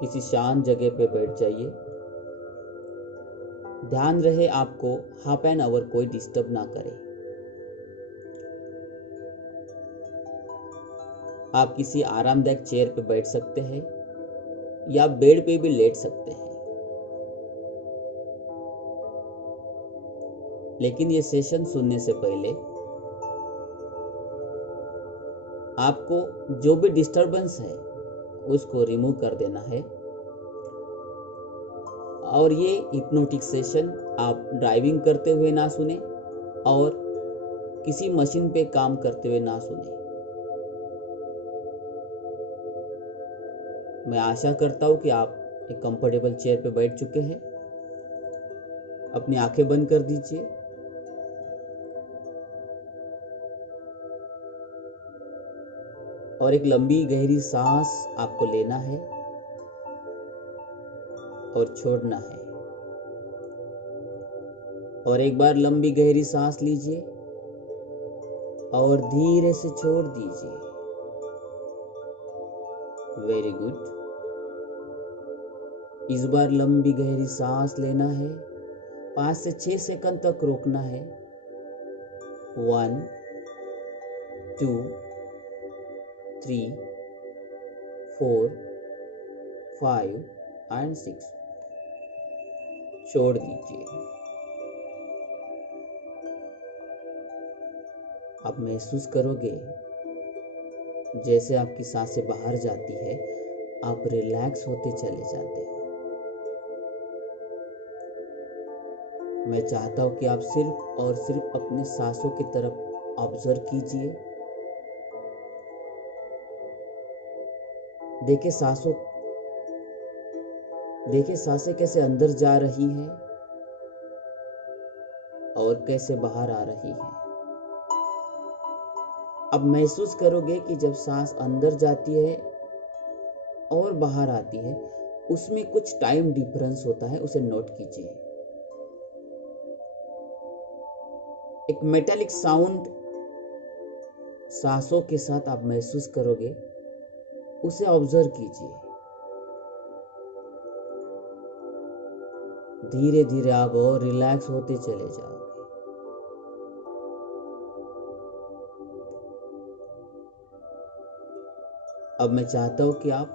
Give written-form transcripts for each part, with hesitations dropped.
किसी शांत जगह पे बैठ जाइए। ध्यान रहे आपको हाफ एन आवर कोई डिस्टर्ब ना करे। आप किसी आरामदायक चेयर पे बैठ सकते हैं या बेड पे भी लेट सकते हैं। लेकिन ये सेशन सुनने से पहले आपको जो भी डिस्टरबेंस है उसको रिमूव कर देना है। और ये हिप्नोटिक सेशन आप ड्राइविंग करते हुए ना सुने और किसी मशीन पे काम करते हुए ना सुने। मैं आशा करता हूँ कि आप एक कंफर्टेबल चेयर पे बैठ चुके हैं। अपनी आंखें बंद कर दीजिए और एक लंबी गहरी सांस आपको लेना है और छोड़ना है। और एक बार लंबी गहरी सांस लीजिए और धीरे से छोड़ दीजिए। Very good. इस बार लंबी गहरी सांस लेना है, 5 से 6 सेकंड तक रोकना है। 1 2 3 4 5 एंड 6। छोड़ दीजिए। आप महसूस करोगे जैसे आपकी सांसें बाहर जाती है, आप रिलैक्स होते चले जाते हो। मैं चाहता हूं कि आप सिर्फ और सिर्फ अपने सांसों की तरफ ऑब्जर्व कीजिए। देखिए सांसें कैसे अंदर जा रही है और कैसे बाहर आ रही है। अब महसूस करोगे कि जब सांस अंदर जाती है और बाहर आती है, उसमें कुछ टाइम डिफरेंस होता है, उसे नोट कीजिए। एक मेटालिक साउंड सांसों के साथ आप महसूस करोगे, उसे ऑब्जर्व कीजिए। धीरे धीरे आप और रिलैक्स होते चले जाओगे। अब मैं चाहता हूं कि आप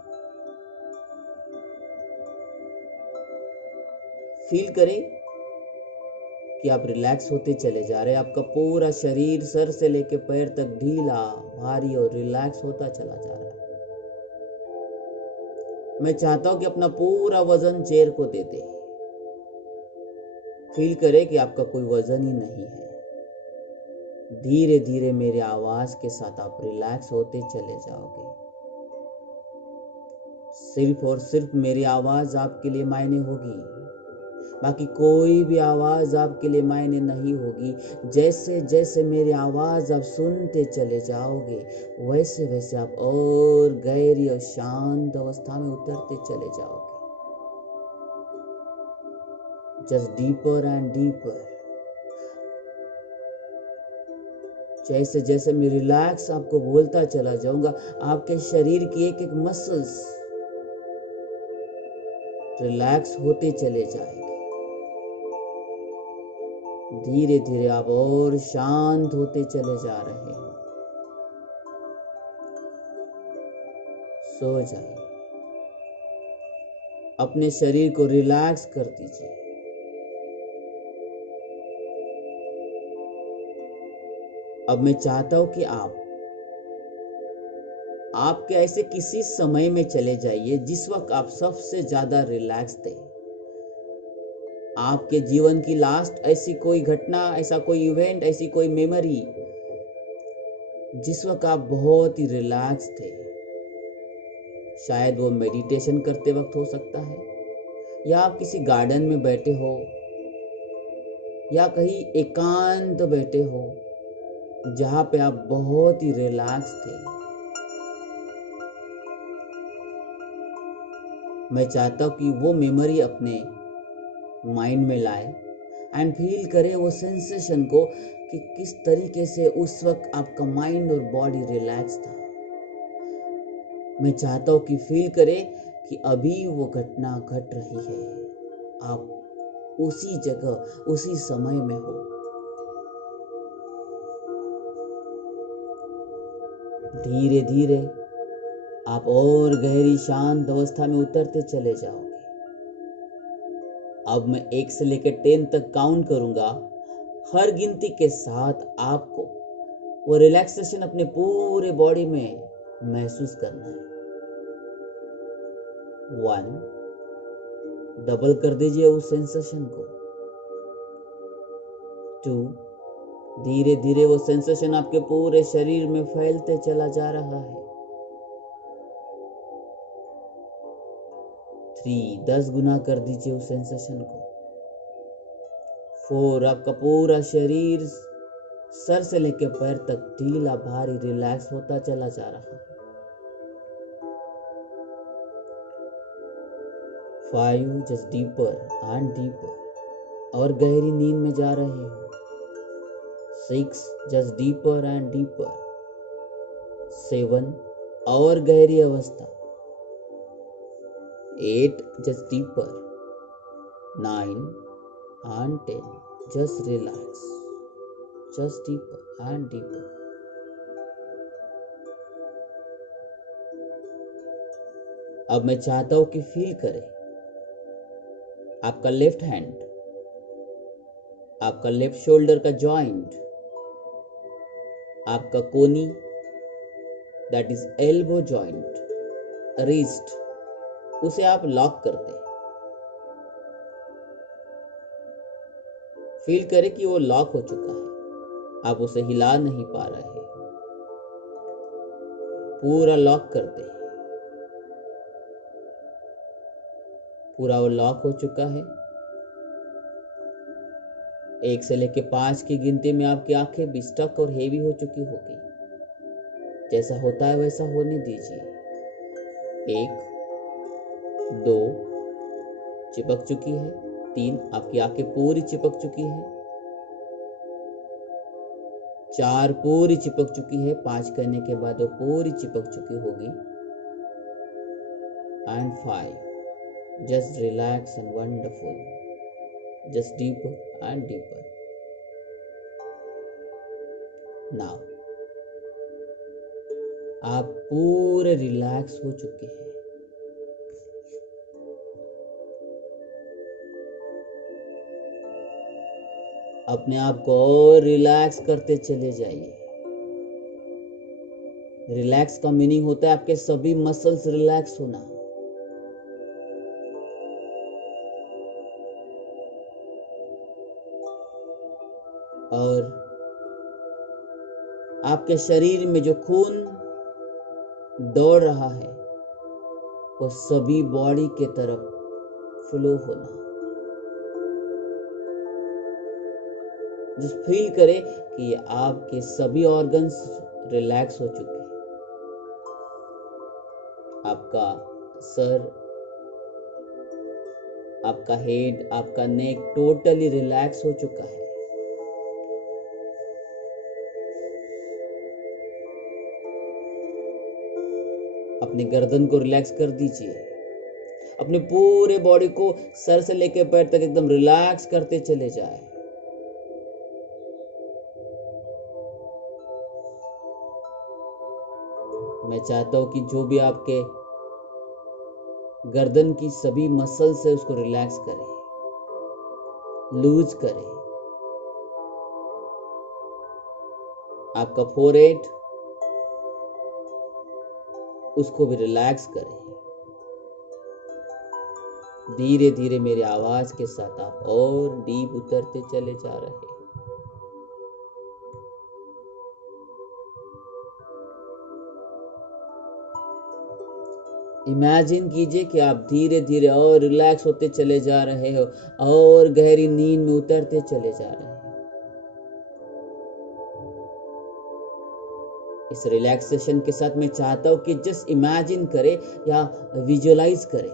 फील करें कि आप रिलैक्स होते चले जा रहे हैं। आपका पूरा शरीर सर से लेकर पैर तक ढीला, भारी और रिलैक्स होता चला जा रहा है। मैं चाहता हूं कि अपना पूरा वजन चेयर को दे दे। फील करें कि आपका कोई वजन ही नहीं है। धीरे धीरे मेरी आवाज के साथ आप रिलैक्स होते चले जाओगे। सिर्फ और सिर्फ मेरी आवाज आपके लिए मायने होगी, बाकी कोई भी आवाज आपके लिए मायने नहीं होगी। जैसे जैसे मेरी आवाज आप सुनते चले जाओगे, वैसे वैसे आप और गहरी और शांत अवस्था में उतरते चले जाओगे। Just deeper and deeper. जैसे जैसे मैं रिलैक्स आपको बोलता चला जाऊंगा, आपके शरीर की एक एक मसल्स रिलैक्स होते चले जाएंगे। धीरे धीरे आप और शांत होते चले जा रहे हैं। सो जाइए। अपने शरीर को रिलैक्स कर दीजिए। अब मैं चाहता हूं कि आपके ऐसे किसी समय में चले जाइए जिस वक्त आप सबसे ज्यादा रिलैक्स थे। आपके जीवन की लास्ट ऐसी कोई घटना, ऐसा कोई इवेंट, ऐसी कोई मेमोरी जिस वक्त आप बहुत ही रिलैक्स थे। शायद वो मेडिटेशन करते वक्त हो सकता है, या आप किसी गार्डन में बैठे हो, या कहीं एकांत बैठे हो जहां पे आप बहुत ही रिलैक्स थे। मैं चाहता हूं कि वो मेमोरी अपने माइंड में लाए एंड फील करें वो सेंसेशन को कि किस तरीके से उस वक्त आपका माइंड और बॉडी रिलैक्स था। मैं चाहता हूं कि फील करे कि अभी वो घटना घट रही है, आप उसी जगह उसी समय में हो। धीरे धीरे आप और गहरी शांत अवस्था में उतरते चले जाओगे। अब मैं 1 से लेकर 10 तक काउंट करूंगा। हर गिनती के साथ आपको वो रिलैक्सेशन अपने पूरे बॉडी में महसूस करना है। 1, डबल कर दीजिए उस सेंसेशन को। 2, धीरे धीरे वो सेंसेशन आपके पूरे शरीर में फैलते चला जा रहा है। 3, 10 गुना कर दीजिए उस सेंसेशन को। 4, आपका पूरा शरीर सर से लेकर पैर तक ढीला भारी रिलैक्स होता चला जा रहा है। 5, जस्ट डीपर एंड डीपर, और गहरी नींद में जा रहे हो। 6, जस्ट डीपर एंड डीपर। 7, और गहरी अवस्था। 8, just deeper. 9 and 10, just relax, just deeper and deeper. अब मैं चाहता हूं कि फील करें आपका लेफ्ट हैंड, आपका लेफ्ट शोल्डर का जॉइंट, आपका कोनी that is elbow joint, wrist, उसे आप लॉक कर दें। फील करें कि वो लॉक हो चुका है, आप उसे हिला नहीं पा रहे। पूरा लॉक कर दे। पूरा वो लॉक हो चुका है। 1 से लेकर 5 की गिनती में आपकी आंखें भी स्टक और हेवी हो चुकी होगी। जैसा होता है वैसा होने दीजिए। 1, 2, चिपक चुकी है। 3, आपकी आंखें पूरी चिपक चुकी है। 4, पूरी चिपक चुकी है। 5 करने के बाद वो पूरी चिपक चुकी होगी। And 5, just relax and wonderful, just deeper and deeper. Now आप पूरे रिलैक्स हो चुके हैं। अपने आप को और रिलैक्स करते चले जाइए। रिलैक्स का मीनिंग होता है आपके सभी मसल्स रिलैक्स होना। और आपके शरीर में जो खून दौड़ रहा है वो सभी बॉडी के तरफ फ्लो होना। जिस फील करे कि आपके सभी ऑर्गन्स रिलैक्स हो चुके हैं। आपका सर, आपका हेड, आपका नेक टोटली रिलैक्स हो चुका है। अपनी गर्दन को रिलैक्स कर दीजिए। अपने पूरे बॉडी को सर से लेकर पैर तक एकदम रिलैक्स करते चले जाए। मैं चाहता हूं कि जो भी आपके गर्दन की सभी मसल्स है उसको रिलैक्स करें, लूज करें। आपका फोरहेड, उसको भी रिलैक्स करें। धीरे धीरे मेरी आवाज के साथ आप और डीप उतरते चले जा रहे हैं। इमेजिन कीजिए कि आप धीरे धीरे और रिलैक्स होते चले जा रहे हो और गहरी नींद में उतरते चले जा रहे हैं। इस रिलैक्सेशन के साथ मैं चाहता हूं कि जस्ट इमेजिन करें या विजुअलाइज करें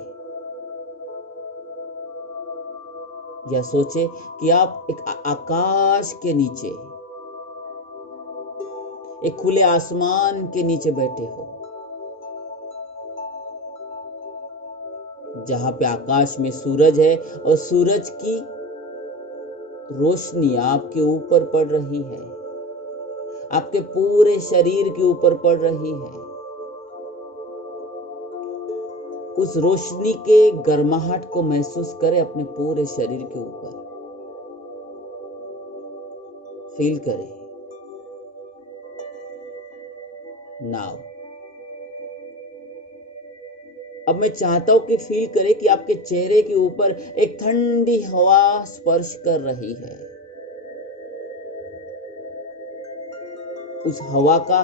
या सोचे कि आप एक आकाश के नीचे, एक खुले आसमान के नीचे बैठे हो। जहाँ पे आकाश में सूरज है और सूरज की रोशनी आपके ऊपर पड़ रही है, आपके पूरे शरीर के ऊपर पड़ रही है। उस रोशनी के गर्माहट को महसूस करें अपने पूरे शरीर के ऊपर, फील करें। नाउ अब मैं चाहता हूं कि फील करें कि आपके चेहरे के ऊपर एक ठंडी हवा स्पर्श कर रही है। उस हवा का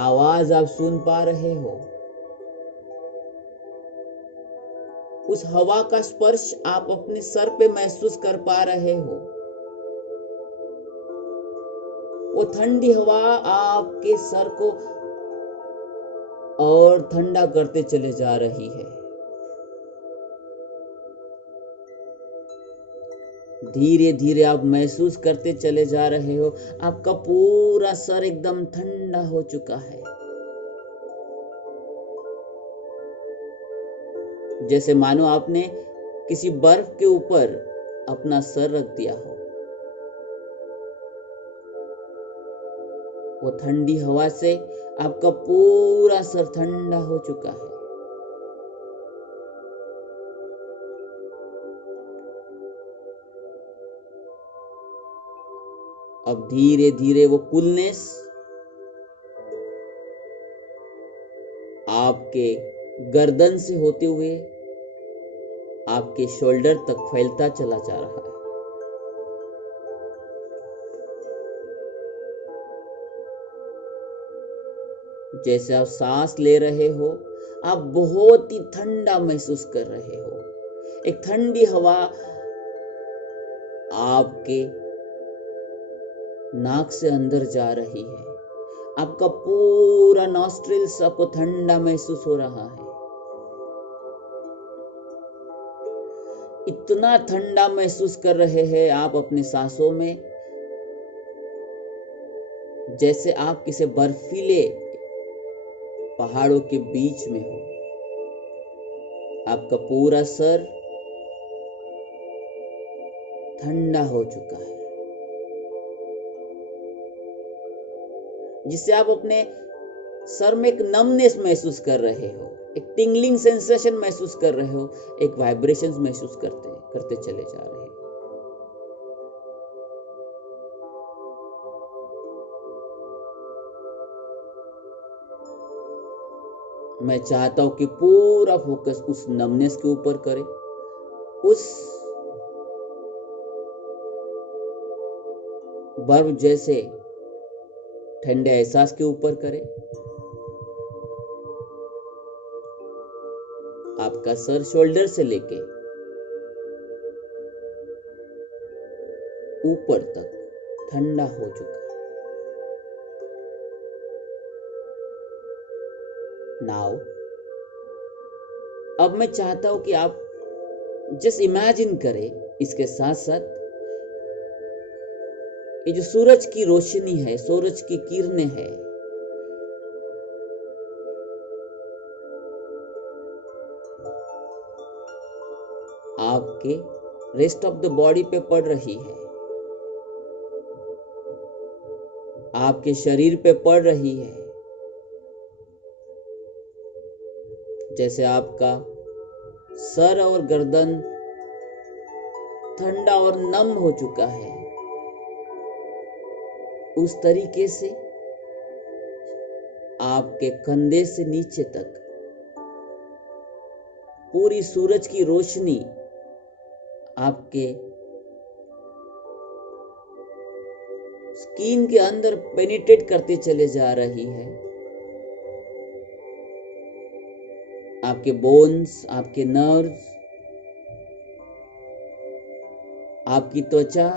आवाज आप सुन पा रहे हो, उस हवा का स्पर्श आप अपने सर पे महसूस कर पा रहे हो। वो ठंडी हवा आपके सर को और ठंडा करते चले जा रही है। धीरे धीरे आप महसूस करते चले जा रहे हो, आपका पूरा सर एकदम ठंडा हो चुका है, जैसे मानो आपने किसी बर्फ के ऊपर अपना सर रख दिया हो। वो ठंडी हवा से आपका पूरा सर ठंडा हो चुका है। अब धीरे धीरे वो कूलनेस आपके गर्दन से होते हुए आपके शोल्डर तक फैलता चला जा रहा है। जैसे आप सांस ले रहे हो, आप बहुत ही ठंडा महसूस कर रहे हो। एक ठंडी हवा आपके नाक से अंदर जा रही है, आपका पूरा नॉस्ट्रिल्स आपको ठंडा महसूस हो रहा है। इतना ठंडा महसूस कर रहे हैं आप अपने सांसों में, जैसे आप किसी बर्फीले पहाड़ों के बीच में हो। आपका पूरा सर ठंडा हो चुका है, जिससे आप अपने सर में एक नमनेस महसूस कर रहे हो, एक टिंगलिंग सेंसेशन महसूस कर रहे हो, एक वाइब्रेशंस महसूस करते करते चले जा रहे हो। मैं चाहता हूं कि पूरा फोकस उस नमनेस के ऊपर करें, उस बर्फ जैसे ठंडे एहसास के ऊपर करें। आपका सर शोल्डर से लेके ऊपर तक ठंडा हो चुका है। नाउ अब मैं चाहता हूं कि आप जस्ट इमेजिन करें, इसके साथ साथ ये जो सूरज की रोशनी है, सूरज की किरणें हैं, आपके रेस्ट ऑफ द बॉडी पे पड़ रही है, आपके शरीर पे पड़ रही है। जैसे आपका सर और गर्दन ठंडा और नम हो चुका है, उस तरीके से आपके कंधे से नीचे तक पूरी सूरज की रोशनी आपके स्किन के अंदर पेनिट्रेट करते चले जा रही है। आपके बोन्स, आपके नर्व्स, आपकी त्वचा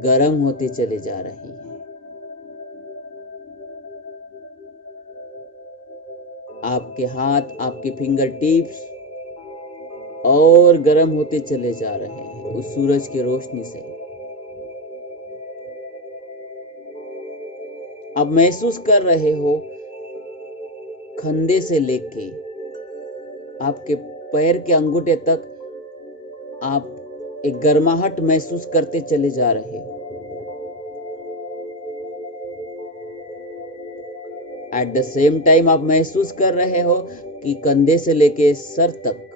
गर्म होते चले जा रही है। आपके हाथ, आपके फिंगर टिप्स और गर्म होते चले जा रहे हैं उस सूरज की रोशनी से। आप महसूस कर रहे हो कंधे से लेके आपके पैर के अंगूठे तक आप एक गर्माहट महसूस करते चले जा रहे हो। एट द सेम टाइम आप महसूस कर रहे हो कि कंधे से लेके सर तक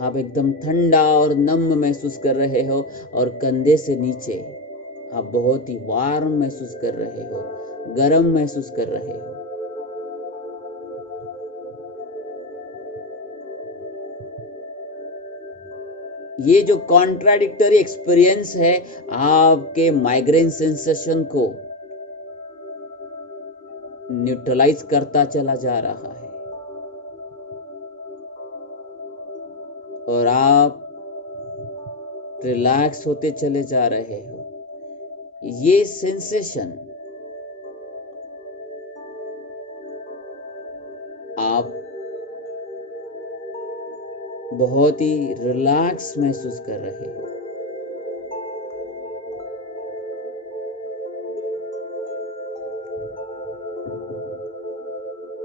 आप एकदम ठंडा और नम महसूस कर रहे हो, और कंधे से नीचे आप बहुत ही वार्म महसूस कर रहे हो, गर्म महसूस कर रहे हो। ये जो कॉन्ट्राडिक्टरी एक्सपीरियंस है आपके माइग्रेन सेंसेशन को न्यूट्रलाइज करता चला जा रहा है, और आप रिलैक्स होते चले जा रहे हो। ये सेंसेशन आप बहुत ही रिलैक्स महसूस कर रहे हो।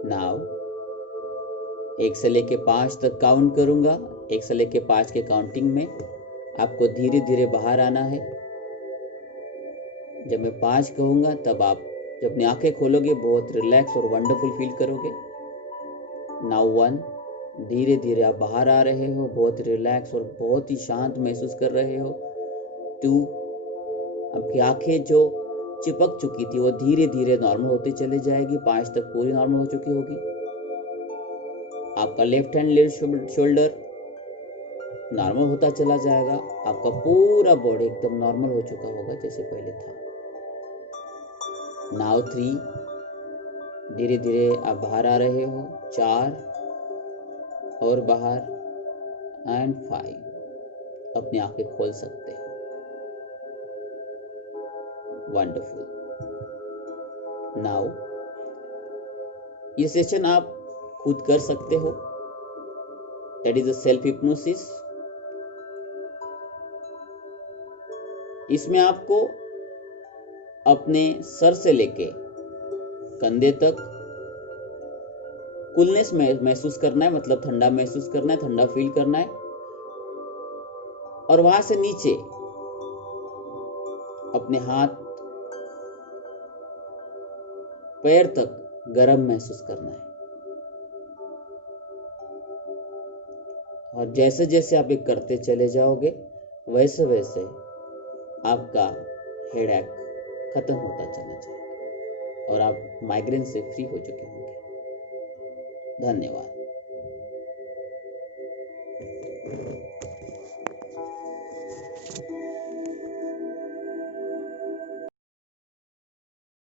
नाउ 1 से लेके 5 तक काउंट करूंगा। 1 से लेके 5 के काउंटिंग में आपको धीरे धीरे बाहर आना है। जब मैं 5 कहूंगा तब आप जब अपनी आंखें खोलोगे बहुत रिलैक्स और वंडरफुल फील करोगे। नाउ 1, धीरे धीरे आप बाहर आ रहे हो, बहुत रिलैक्स और बहुत ही शांत महसूस कर रहे हो। 2, आपकी आंखें जो चिपक चुकी थी वो धीरे धीरे नॉर्मल होती चली जाएगी। 5 तक पूरी नॉर्मल हो चुकी होगी। आपका left hand left shoulder normal होता चला जाएगा। आपका पूरा बॉडी एकदम नॉर्मल हो चुका होगा जैसे पहले था। नाउ 3, धीरे धीरे आप बाहर आ रहे हो। 4 और बाहर, एंड 5, अपनी आंखें खोल सकते हो। वंडरफुल। नाउ ये सेशन आप खुद कर सकते हो। That is a self hypnosis. इसमें आपको अपने सर से लेके कंधे तक कूलनेस महसूस करना है, मतलब ठंडा महसूस करना है, ठंडा फील करना है, और वहां से नीचे अपने हाथ पैर तक गर्म महसूस करना है। और जैसे जैसे आप ये करते चले जाओगे वैसे वैसे आपका हेडेक खत्म होता चला जाएगा और आप माइग्रेन से फ्री हो चुके होंगे। धन्यवाद।